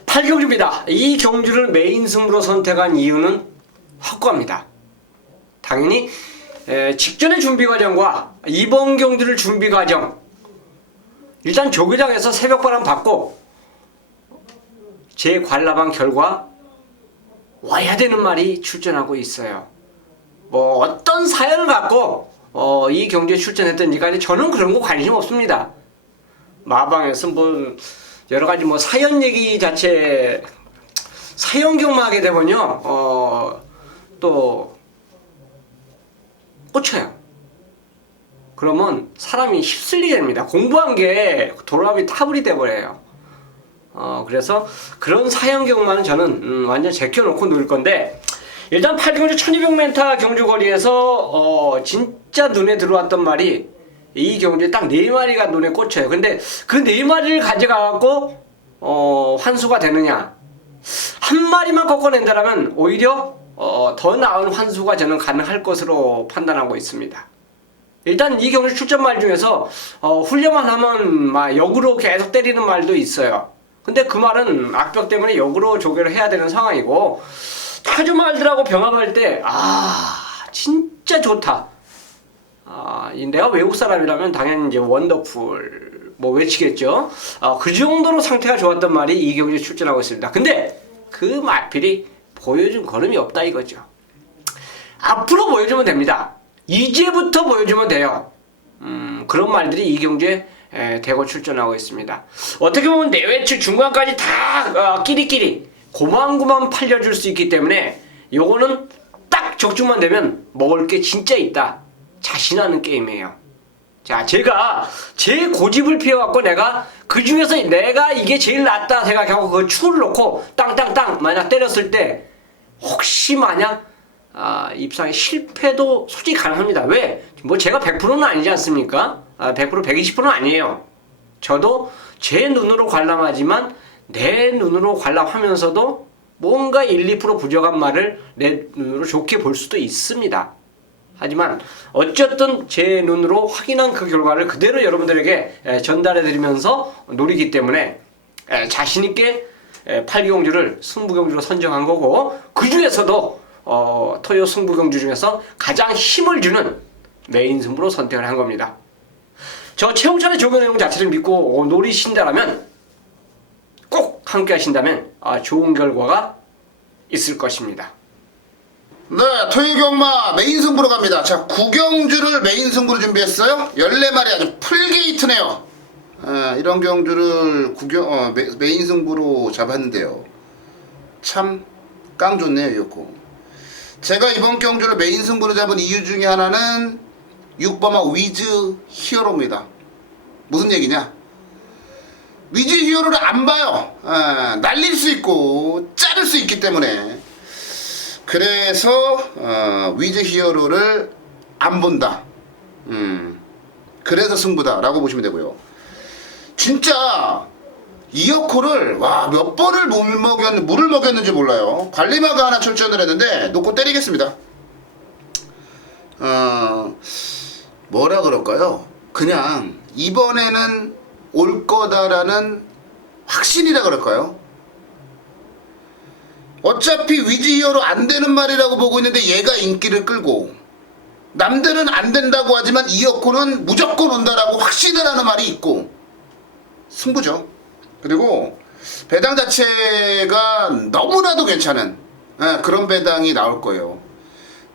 8경주입니다. 이 경주를 메인 승부로 선택한 이유는 확고합니다. 당연히 직전의 준비 과정과 이번 경주를 준비 과정, 일단 조교장에서 새벽바람 받고 제 관람한 결과 와야 되는 말이 출전하고 있어요. 뭐 어떤 사연을 갖고 이 경주에 출전했던지까지 저는 그런 거 관심 없습니다. 마방에서 뭐 여러 가지 뭐 사연 얘기 자체 사연 경험하게 되면요 또 꽂혀요. 그러면 사람이 휩쓸리게 됩니다. 공부한 게 돌아오기 타불이 돼버려요. 그래서 그런 사연 경험만은 저는 완전 제껴놓고 놀 건데, 일단 8경주 1200m 경주 거리에서 진짜 눈에 들어왔던 말이 이 경주에 딱 4마리가 눈에 꽂혀요. 근데 그 4마리를 가져가고 환수가 되느냐? 한 마리만 꺾어낸다라면 오히려 더 나은 환수가 저는 가능할 것으로 판단하고 있습니다. 일단 이 경주 출전 말 중에서 훈련만 하면 막 역으로 계속 때리는 말도 있어요. 근데 그 말은 악벽 때문에 역으로 조교를 해야 되는 상황이고, 타주 말들하고 병합할 때 진짜 좋다. 내가 외국 사람이라면 당연히 이제 원더풀 뭐 외치겠죠. 그 정도로 상태가 좋았던 말이 이 경주에 출전하고 있습니다. 근데 그 마필이 보여준 걸음이 없다 이거죠. 앞으로 보여주면 됩니다. 이제부터 보여주면 돼요. 그런 말들이 이 경주에 대거 출전하고 있습니다. 어떻게 보면 내외출 중간까지 다 끼리끼리 고만고만 팔려줄 수 있기 때문에 요거는 딱 적중만 되면 먹을 게 진짜 있다 자신하는 게임이에요. 자, 제가 제 고집을 피워갖고 내가 그 중에서 내가 이게 제일 낫다 생각하고 그 추를 놓고 땅땅땅 만약 때렸을 때 혹시 만약 입상에 실패도 솔직히 가능합니다. 왜? 뭐 제가 100%는 아니지 않습니까? 100% 120%는 아니에요. 저도 제 눈으로 관람하지만 내 눈으로 관람하면서도 뭔가 1, 2% 부족한 말을 내 눈으로 좋게 볼 수도 있습니다. 하지만 어쨌든 제 눈으로 확인한 그 결과를 그대로 여러분들에게 전달해드리면서 노리기 때문에 자신있게 8경주를 승부경주로 선정한 거고, 그 중에서도 토요 승부경주 중에서 가장 힘을 주는 메인 승부로 선택을 한 겁니다. 저 최홍찬의 조교 내용 자체를 믿고 노리신다라면, 꼭 함께 하신다면 좋은 결과가 있을 것입니다. 네, 토요경마 메인 승부로 갑니다. 자, 9경주를 메인 승부로 준비했어요. 14마리 아주 풀게이트네요. 이런 경주를 메인 승부로 잡았는데요. 참 깡 좋네요, 이었고. 제가 이번 경주를 메인 승부로 잡은 이유 중에 하나는 6번마 위즈 히어로입니다. 무슨 얘기냐? 위즈 히어로를 안 봐요. 날릴 수 있고 자를 수 있기 때문에. 그래서 위즈 히어로를 안 본다. 그래서 승부다 라고 보시면 되고요. 진짜 이어코를 몇 번을 물을 먹였는지 몰라요. 관리마가 하나 출전을 했는데 놓고 때리겠습니다. 뭐라 그럴까요? 그냥 이번에는 올 거다라는 확신이라 그럴까요? 어차피 위즈 히어로 안 되는 말이라고 보고 있는데 얘가 인기를 끌고, 남들은 안 된다고 하지만 이어코는 무조건 온다라고 확신을 하는 말이 있고, 승부죠. 그리고 배당 자체가 너무나도 괜찮은 그런 배당이 나올 거예요.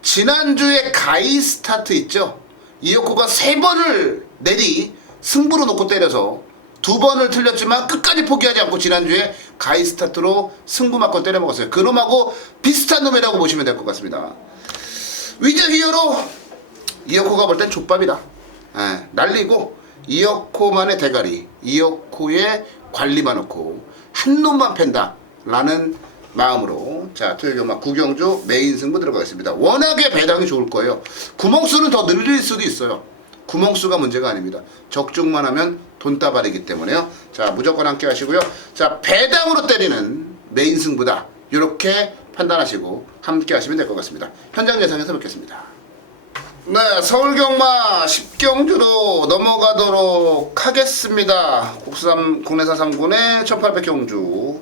지난주에 가이 스타트 있죠? 이어코가 3번을 내리 승부로 놓고 때려서 2번을 틀렸지만 끝까지 포기하지 않고 지난주에 가이 스타트로 승부 맞고 때려 먹었어요. 그놈하고 비슷한 놈이라고 보시면 될 것 같습니다. 위즈 히어로 이어코가 볼 땐 족밥이다. 날리고 이어코만의 대가리, 이어코의 관리만 놓고 한 놈만 팬다 라는 마음으로, 자, 토요경마 9경주 메인 승부 들어가겠습니다. 워낙에 배당이 좋을 거예요. 구멍수는 더 늘릴 수도 있어요. 구멍수가 문제가 아닙니다. 적중만 하면 돈다발이기 때문에요. 자, 무조건 함께 하시고요. 자, 배당으로 때리는 메인 승부다, 이렇게 판단하시고 함께 하시면 될 것 같습니다. 현장 예상에서 뵙겠습니다. 네, 서울경마 10경주로 넘어가도록 하겠습니다. 국내사 3군의 1800경주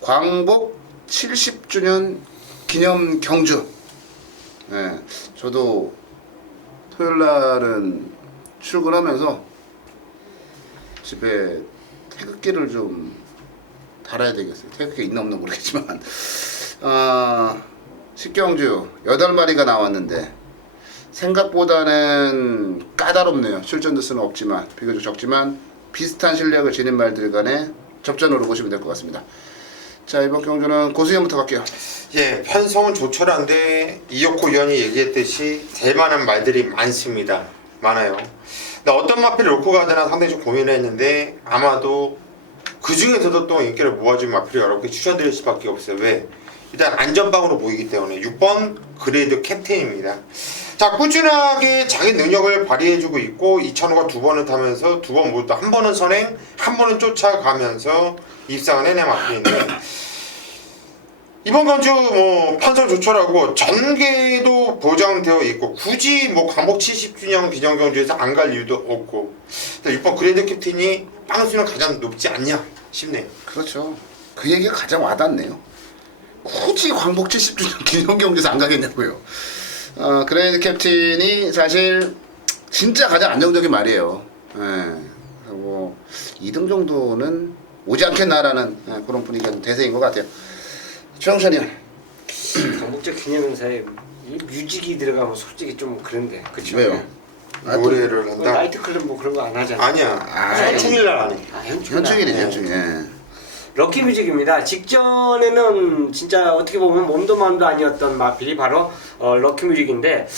광복 70주년 기념 경주. 네, 저도 토요일날은 출근하면서 집에 태극기를 좀 달아야 되겠어요. 태극기 있나 없나 모르겠지만 10경주 8마리가 나왔는데 생각보다는 까다롭네요. 출전 두수는 없지만 비교적 적지만 비슷한 실력을 지닌 말들 간에 접전으로 보시면 될 것 같습니다. 자, 이번 경주는 고수현부터 갈게요. 예, 편성은 조촐한데 이어코 위원이 얘기했듯이 대만한 말들이 많습니다. 많아요. 근데 어떤 마필을 놓고 가자나 상당히 좀 고민을 했는데, 아마도 그 중에서도 또 인기를 모아준 마필이 여러 개 추천드릴 수밖에 없어요. 왜? 일단 안전빵으로 보이기 때문에 6번 그레이드 캡틴입니다. 자, 꾸준하게 자기 능력을 발휘해주고 있고 이찬호가 2번을 타면서 2번 모두 한 번은 선행, 한 번은 쫓아가면서 입상을 해낸 마필인데 이번 건주 뭐 판정 조철하고 전개도 보장되어 있고 굳이 뭐 광복 70주년 기념 경주에서 안 갈 이유도 없고 6번 그레이드 캡틴이 빵수는 가장 높지 않냐 싶네요. 그렇죠. 그 얘기가 가장 와닿네요. 굳이 광복 70주년 기념 경기에서 안 가겠냐고요. 그레이드 캡틴이 사실 진짜 가장 안정적인 말이에요. 예. 뭐 2등 정도는 오지 않겠나라는 그런 분위기가 좀 대세인 것 같아요. 최영찬이요. 광복절 기념행사에 이 뮤직이 들어가면 솔직히 좀 그런데 그쵸? 왜요? 노래를 뭐 한다? 나이트클럽 뭐 그런 거 안 하잖아. 아니야. 현충일날 안 해. 현충일이죠, 현충일. 예. 럭키뮤직입니다. 직전에는 진짜 어떻게 보면 몸도 마음도 아니었던 마필이 바로 럭키뮤직인데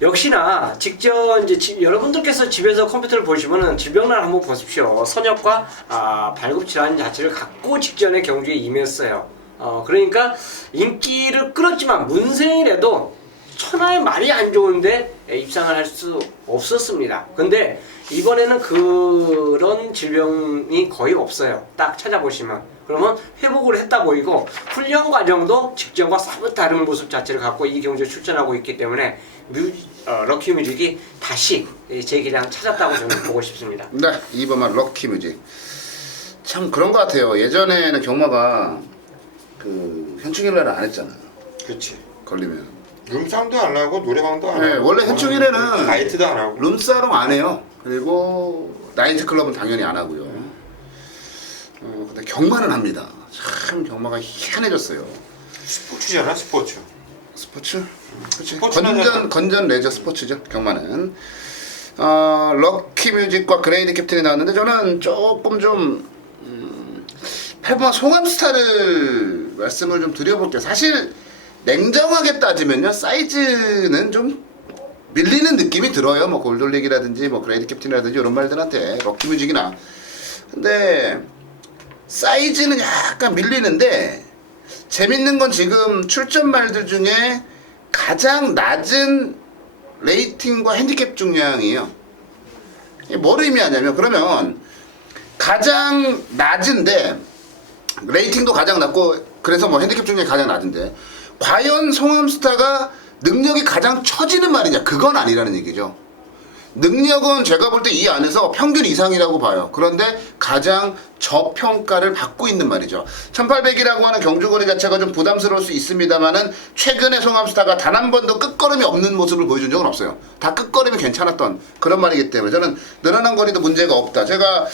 역시나 직전 이제 여러분들께서 집에서 컴퓨터를 보시면은 질병날 한번 보십시오. 선역과 발굽질환 자체를 갖고 직전에 경주에 임했어요. 그러니까 인기를 끌었지만 문생이라도 천하의 말이 안 좋은데 입상을 할 수 없었습니다. 근데 이번에는 그런 질병이 거의 없어요. 딱 찾아보시면. 그러면 회복을 했다 보이고 훈련 과정도 직전과 사뭇 다른 모습 자체를 갖고 이 경주에 출전하고 있기 때문에 럭키뮤직이 다시 제 기량 찾았다고 저는 보고 싶습니다. 네, 2번만 럭키뮤직. 참 그런 것 같아요. 예전에는 경마가 그 현충일날은 안 했잖아. 그렇지. 걸리면. 룸상도 안 하고 노래방도 안 네, 하고 원래 현충일에는 나이트도 안 하고 룸사롱 안 해요. 그리고 나이트클럽은 당연히 안 하고요. 근데 경마는 합니다. 참 경마가 희한해졌어요. 스포츠잖아, 스포츠. 스포츠? 그렇지. 스포츠는 건전 레저 스포츠죠. 경마는. 럭키뮤직과 그레이드 캡틴이 나왔는데 저는 조금 좀 8번 송암스타를 말씀을 좀 드려볼게요. 사실 냉정하게 따지면요 사이즈는 좀 밀리는 느낌이 들어요. 뭐 골돌릭이라든지 뭐 그레이드 캡틴이라든지 이런 말들한테 럭키뮤직이나. 근데 사이즈는 약간 밀리는데 재밌는 건 지금 출전 말들 중에 가장 낮은 레이팅과 핸디캡 중량이에요. 이게 뭘 의미하냐면 그러면 가장 낮은데 레이팅도 가장 낮고 그래서 뭐 핸디캡 중량이 가장 낮은데 과연 송암스타가 능력이 가장 처지는 말이냐? 그건 아니라는 얘기죠. 능력은 제가 볼 때 이 안에서 평균 이상이라고 봐요. 그런데 가장 저평가를 받고 있는 말이죠. 1800이라고 하는 경주거리 자체가 좀 부담스러울 수 있습니다만은 최근에 송암스타가 단 한 번도 끝걸음이 없는 모습을 보여준 적은 없어요. 다 끝걸음이 괜찮았던 그런 말이기 때문에 저는 늘어난 거리도 문제가 없다. 제가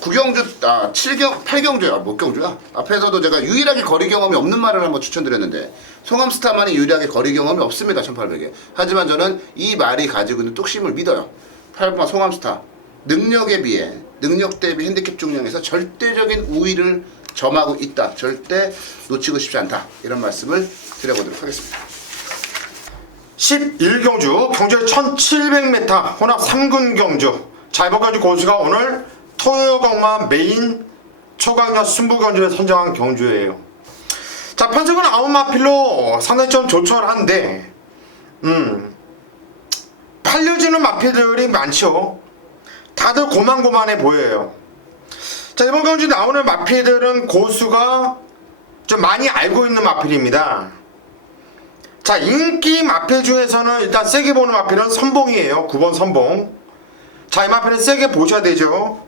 구경주 8경주야 뭐 경주야 앞에서도 제가 유일하게 거리 경험이 없는 말을 한번 추천드렸는데 송암스타만이 유일하게 거리 경험이 없습니다. 1800에. 하지만 저는 이 말이 가지고 있는 뚝심을 믿어요. 8번 송암스타 능력에 비해 능력 대비 핸디캡 중량에서 절대적인 우위를 점하고 있다. 절대 놓치고 싶지 않다. 이런 말씀을 드려보도록 하겠습니다. 11경주 경주 1700m 혼합 3군 경주. 자, 이번 경주 고수가 오늘 토요경마 메인 초강력 승부경주에 선정한 경주예요. 자, 판정은 아웃마필로 상당히 좀 조촐한데 팔려지는 마필들이 많죠. 다들 고만고만해 보여요. 자, 이번 경주 나오는 마필들은 고수가 좀 많이 알고 있는 마필입니다. 자, 인기 마필 중에서는 일단 세게 보는 마필은 선봉이에요. 9번 선봉. 자, 이 마필은 세게 보셔야 되죠.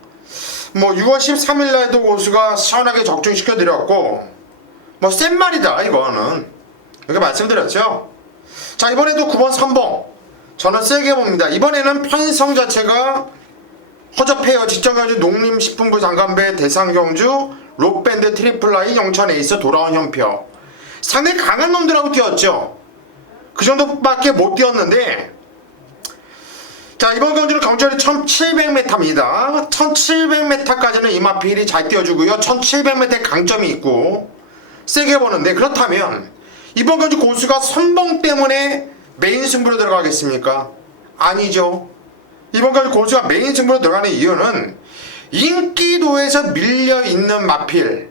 뭐 6월 13일 날도 고수가 시원하게 적중시켜드렸고 뭐 센 말이다 이거는 이렇게 말씀드렸죠. 자, 이번에도 9번 선봉 저는 세게 봅니다. 이번에는 편성 자체가 허접해요. 직전까지 농림식품부 장관배 대상경주 록밴드 트리플라인 영천 에이스 돌아온 현표 상당히 강한 놈들하고 뛰었죠. 그 정도밖에 못 뛰었는데 자, 이번 경주는 경주거리 1700m입니다. 1700m까지는 이마필이 잘 뛰어주고요. 1700m에 강점이 있고 세게 보는데 그렇다면 이번 경주 고수가 선봉 때문에 메인 승부로 들어가겠습니까? 아니죠. 이번 경주 고수가 메인 승부로 들어가는 이유는 인기도에서 밀려있는 마필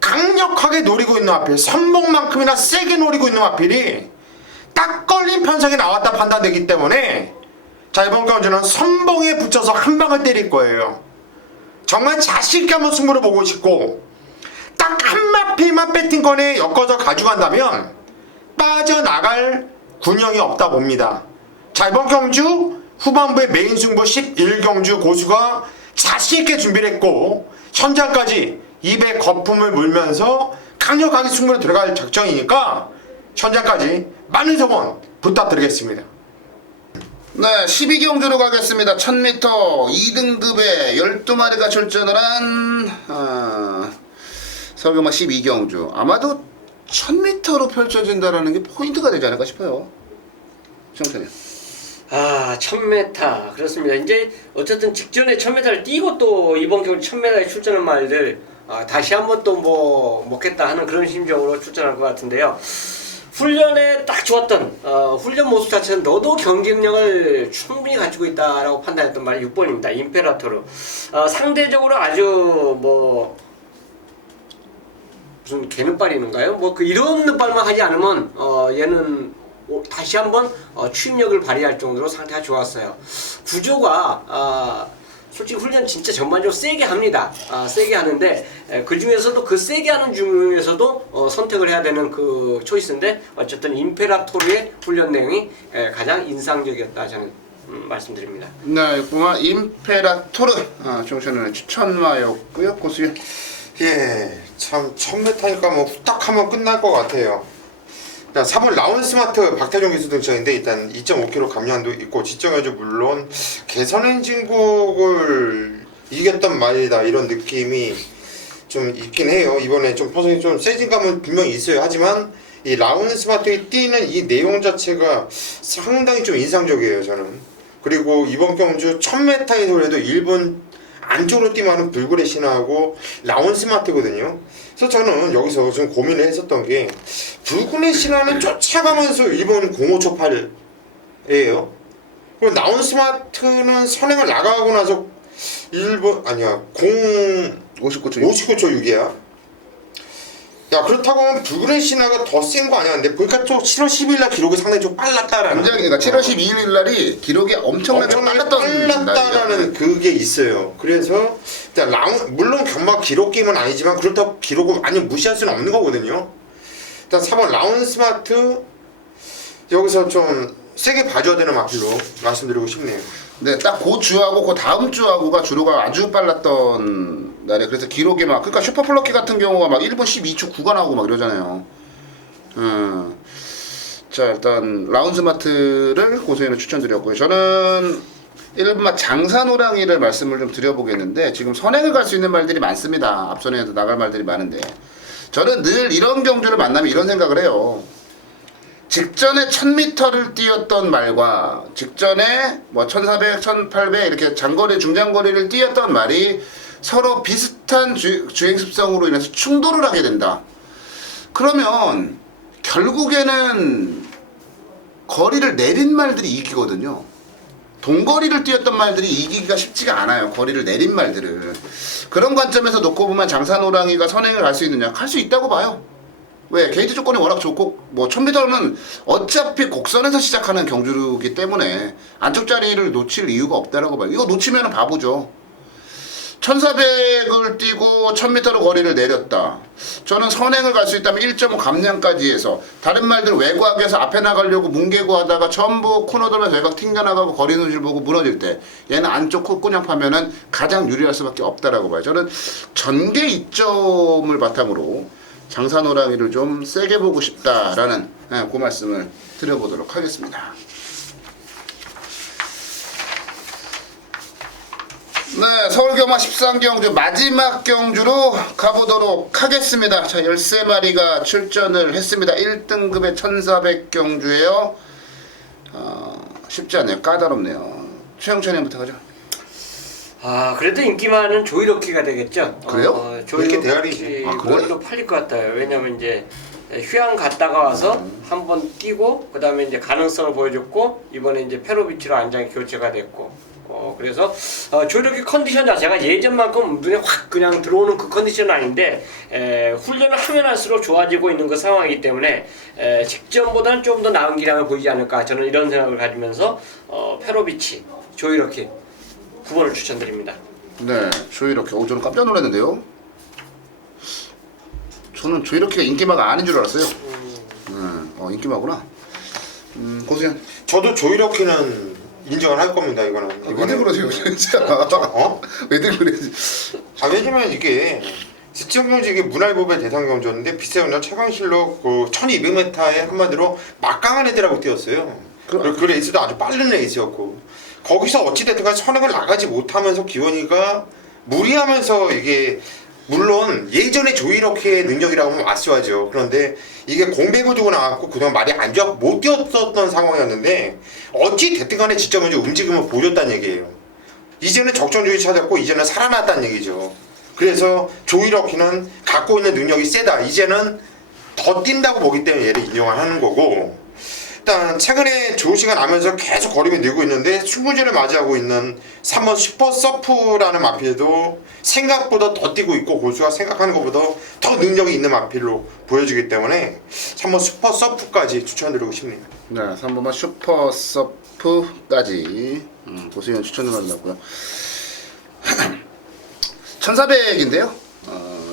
강력하게 노리고 있는 마필, 선봉만큼이나 세게 노리고 있는 마필이 딱 걸린 편성이 나왔다 판단되기 때문에 자, 이번 경주는 선봉에 붙여서 한 방을 때릴 거예요. 정말 자신있게 한번 승부를 보고 싶고 딱 한 마필만 배팅권에 엮어서 가져간다면 빠져나갈 군형이 없다 봅니다. 자, 이번 경주 후반부의 메인 승부 11경주 고수가 자신있게 준비를 했고 현장까지 입에 거품을 물면서 강력하게 승부를 들어갈 작정이니까 현장까지 많은 성원 부탁드리겠습니다. 네, 12경주로 가겠습니다. 1000m 2등급에 12마리가 출전을 한 서울경마 12경주. 아마도 1000m로 펼쳐진다라는 게 포인트가 되지 않을까 싶어요. 정찬이. 1000m. 그렇습니다. 이제 어쨌든 직전에 1000m를 뛰고 또 이번 경기 1000m에 출전한 말들 다시 한번 또 뭐 먹겠다 하는 그런 심정으로 출전할 것 같은데요. 훈련에 딱 좋았던 훈련 모습 자체는 너도 경쟁력을 충분히 가지고 있다라고 판단했던 말이 6번입니다. 임페라토르. 상대적으로 아주 뭐 무슨 개눈발이는가요? 뭐 그 이런 눈발만 하지 않으면 얘는 다시 한번 추임력을 발휘할 정도로 상태가 좋았어요. 구조가 솔직히 훈련 진짜 전반적으로 세게 합니다. 세게 하는데 그 중에서도 그 세게 하는 중에서도 선택을 해야 되는 그 초이스인데 어쨌든 임페라토르의 훈련 내용이 가장 인상적이었다 저는 말씀드립니다. 네, 그만 임페라토르 정찬이의 추천마였고요. 고수요. 예, 참 1000m니까 뭐 후딱 하면 끝날 것 같아요. 일단 3번 라운스마트 박태종 기수 등장인데 일단 2.5kg 감량도 있고 지정해줘 물론 개선 엔진국을 이겼던 말이다 이런 느낌이 좀 있긴 해요. 이번에 좀 포성이 좀 세진 감은 분명히 있어요. 하지만 이 라운스마트에 뛰는 이 내용 자체가 상당히 좀 인상적이에요 저는. 그리고 이번 경주 1000m에서 그래도 일본 안쪽으로 뛰면 불굴의 신화하고 라운스마트거든요. 그래서 저는 여기서 좀 고민을 했었던 게 불굴의 신화는 쫓아가면서 일본 0598이에요. 그리고 라운스마트는 선행을 나가고 나서 일본 아니야 59초 6이야. 야 그렇다고 하면 불굴의 신화가 더 센 거 아니야? 근데 보니까 또 7월 10일 날 기록이 상당히 좀 빨랐다라는. 굉장히 그러니까 7월 12일 날이 기록이 엄청나게 빨랐다라는 그게 있어요. 그래서 일단 물론 경마 기록기는 아니지만 그렇다고 기록을 많이 무시할 수는 없는 거거든요. 일단 3번 라운스마트 여기서 좀 세게 봐줘야 되는 마필로 말씀드리고 싶네요. 네, 딱 그 주하고 그 다음 주하고가 주로가 아주 빨랐던 날에 그래서 기록이 막 그러니까 슈퍼플러키 같은 경우가 막 1분 12초 9가 나오고 막 이러잖아요. 자 일단 라운스마트를 고수에는 추천드렸고요. 저는 1번마 장산호랑이를 말씀을 좀 드려보겠는데 지금 선행을 갈 수 있는 말들이 많습니다. 앞선에도 나갈 말들이 많은데 저는 늘 이런 경주를 만나면 이런 생각을 해요. 직전에 1000m를 뛰었던 말과 직전에 뭐 1400, 1800 이렇게 장거리, 중장거리를 뛰었던 말이 서로 비슷한 주행 습성으로 인해서 충돌을 하게 된다. 그러면 결국에는 거리를 내린 말들이 이기거든요. 동거리를 뛰었던 말들이 이기기가 쉽지가 않아요. 거리를 내린 말들을. 그런 관점에서 놓고 보면 장산호랑이가 선행을 갈 수 있느냐? 갈 수 있다고 봐요. 왜? 게이트 조건이 워낙 좋고 뭐 1000m는 어차피 곡선에서 시작하는 경주이기 때문에 안쪽 자리를 놓칠 이유가 없다라고 봐요. 이거 놓치면 바보죠. 1400을 뛰고 1000m로 거리를 내렸다. 저는 선행을 갈 수 있다면 1.5 감량까지 해서 다른 말들 외곽에서 앞에 나가려고 뭉개고 하다가 전부 코너 돌면서 외곽 튕겨나가고 거리 누질 보고 무너질 때 얘는 안쪽 콧구녕파면은 가장 유리할 수밖에 없다라고 봐요. 저는 전개 이점을 바탕으로 장산호랑이를 좀 세게 보고 싶다라는 그 말씀을 드려보도록 하겠습니다. 네, 서울경마 13경주 마지막 경주로 가보도록 하겠습니다. 자, 13마리가 출전을 했습니다. 1등급의 1400경주예요. 쉽지 않네요. 까다롭네요. 최영찬이 형부터 가죠. 그래도 인기 많은 조이로키가 되겠죠. 그래요? 이렇게 대가리지. 뭘로 팔릴 것 같아요. 왜냐면 이제 휴양 갔다가 와서 한번 뛰고 그다음에 이제 가능성을 보여줬고 이번에 이제 페로비치로 안장이 교체가 됐고 그래서 조이러키 컨디션 자체가 예전만큼 눈에 확 그냥 들어오는 그 컨디션은 아닌데 훈련을 하면 할수록 좋아지고 있는 그 상황이기 때문에 직전보다는 좀 더 나은 기량을 보이지 않을까 저는 이런 생각을 가지면서 페로비치, 조이러키 9번을 추천드립니다. 네, 조이러키. 저는 깜짝 놀랐는데요. 저는 조이러키가 인기마가 아닌 줄 알았어요. 인기마구나. 고수현. 저도 조이러키는 인정을 할 겁니다. 이거는. 왜들 그러세요, 진짜? 왜들 그러지? 왜냐면 이게 지적경주 이게 문화일보배 대상 경주였는데 비세훈이랑 최강실로 그 1200m에 한마디로 막강한 애들하고 뛰었어요. 그 레이스도 아주 빠른 레이스였고 거기서 어찌됐든 간에 선행을 나가지 못하면서 기원이가 무리하면서 이게 물론 예전에 조이러키의 능력이라고 하면 아쉬워하죠. 그런데 이게 공백을 두고 나왔고 그동안 말이 안 좋아서 못 뛰었던 상황이었는데 어찌 됐든 간에 진짜 먼저 움직임을 보여줬다는 얘기예요. 이제는 적정조이 찾았고 이제는 살아났다는 얘기죠. 그래서 조이러키는 갖고 있는 능력이 세다. 이제는 더 뛴다고 보기 때문에 얘를 인정을 하는 거고 일단 최근에 조시가 나면서 계속 거리가 늘고 있는데 충분지를 맞이하고 있는 3번 슈퍼 서프라는 마필도 생각보다 더 뛰고 있고 고수가 생각하는 것보다 더 능력이 있는 마필로 보여주기 때문에 3번 슈퍼 서프까지 추천드리고 싶네요. 네, 3번만 슈퍼 서프까지 고수현 추천을 받았고요. 1400인데요.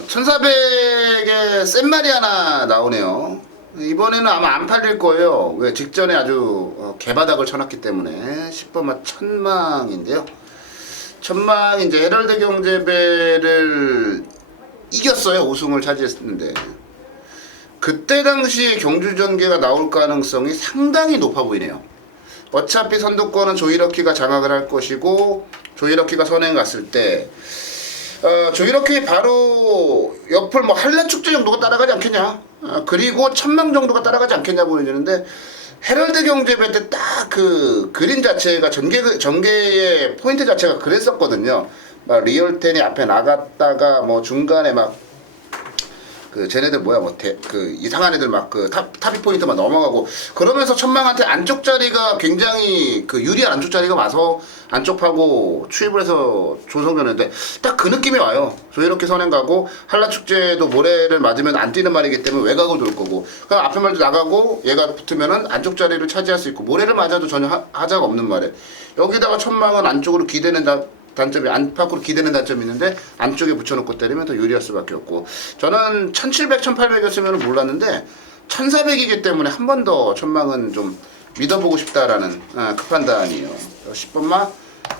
1400에 센 말이 하나 나오네요. 이번에는 아마 안 팔릴 거예요. 왜 직전에 아주 개바닥을 쳐놨기 때문에 10번만 천망인데요. 천망이 이제 헤럴드 경제배를 이겼어요. 우승을 차지했는데 그때 당시에 경주 전개가 나올 가능성이 상당히 높아 보이네요. 어차피 선두권은 조이러키가 장악을 할 것이고 조이러키가 선행 갔을 때 조이러키 바로 옆을 뭐 한라축제 정도가 따라가지 않겠냐. 그리고 천망 정도가 따라가지 않겠냐 보여지는데 헤럴드 경제배 때 딱 그 그림 자체가 전개의 포인트 자체가 그랬었거든요. 막 리얼텐이 앞에 나갔다가 뭐 중간에 막 그 쟤네들 뭐야 그 이상한 애들 막 그 탑이 포인트만 넘어가고 그러면서 천망한테 안쪽 자리가 굉장히 그 유리한 안쪽 자리가 와서 안쪽하고 추입을 해서 조성전인데 딱 그 느낌이 와요. 조이러키 선행 가고 한라축제도 모래를 맞으면 안 뛰는 말이기 때문에 외곽을 돌 거고 그럼 앞에 말도 나가고 얘가 붙으면은 안쪽 자리를 차지할 수 있고 모래를 맞아도 전혀 하자가 없는 말에 여기다가 천망은 안쪽으로 기대는 단점이 안팎으로 기대는 단점이 있는데 안쪽에 붙여놓고 때리면 더 유리할 수밖에 없고 저는 1700, 1800이었으면 몰랐는데 1400이기 때문에 한 번 더 천망은 좀 믿어보고 싶다라는 그 판단이에요. 10번마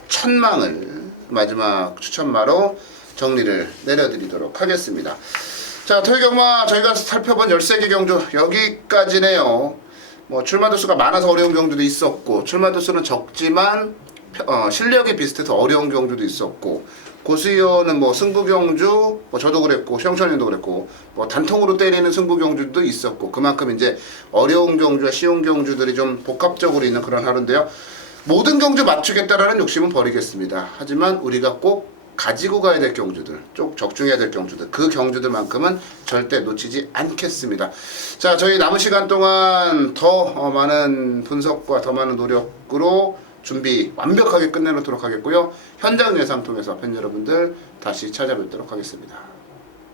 천망을 마지막 추천마로 정리를 내려드리도록 하겠습니다. 자, 토요경마 저희가 살펴본 13개 경주 여기까지네요. 뭐 출마도 수가 많아서 어려운 경주도 있었고 출마도 수는 적지만 실력이 비슷해서 어려운 경주도 있었고 고수위원은 뭐 승부 경주 뭐 저도 그랬고 최영찬님도 그랬고 뭐 단통으로 때리는 승부 경주도 있었고 그만큼 이제 어려운 경주와 쉬운 경주들이 좀 복합적으로 있는 그런 하루인데요. 모든 경주 맞추겠다라는 욕심은 버리겠습니다. 하지만 우리가 꼭 가지고 가야 될 경주들, 쭉 적중해야 될 경주들, 그 경주들만큼은 절대 놓치지 않겠습니다. 자, 저희 남은 시간 동안 더 많은 분석과 더 많은 노력으로 준비 완벽하게 끝내놓도록 하겠고요. 현장 예상 통해서 팬 여러분들 다시 찾아뵙도록 하겠습니다.